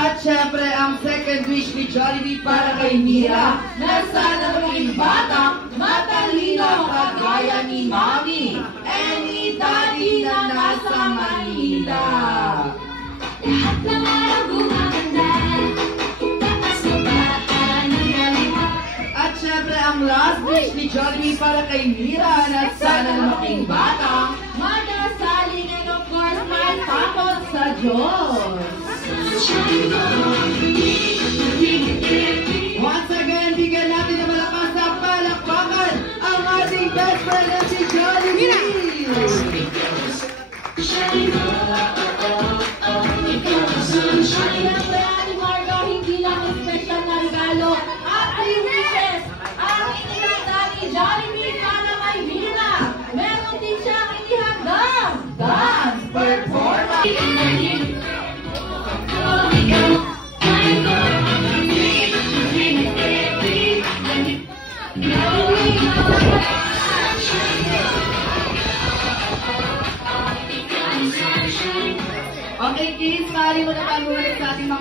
At syempre, ang second wish ni Jollibee para kay Mira na sana maging bata, matalino, kagaya ni Mami, any daddy na nasa Manila. Lahat ng araw gumaganda, taas na baan ng dalawa. At syempre, ang last wish ni Jollibee para kay Mira na sana maging bata, Magasaling and of course, may takot sa Diyos. once again, bigyan natin ng malakas na palakpakan ang ating best friend na si Jollibee! Siyempre, Ate Margo, hindi lang special na regalo at 3 wishes ang inihanda ni Jollibee para kay Mira. Meron din siyang inihandang dance performance. Okay, kids, maaari mo na tayo bumalik sa ating mga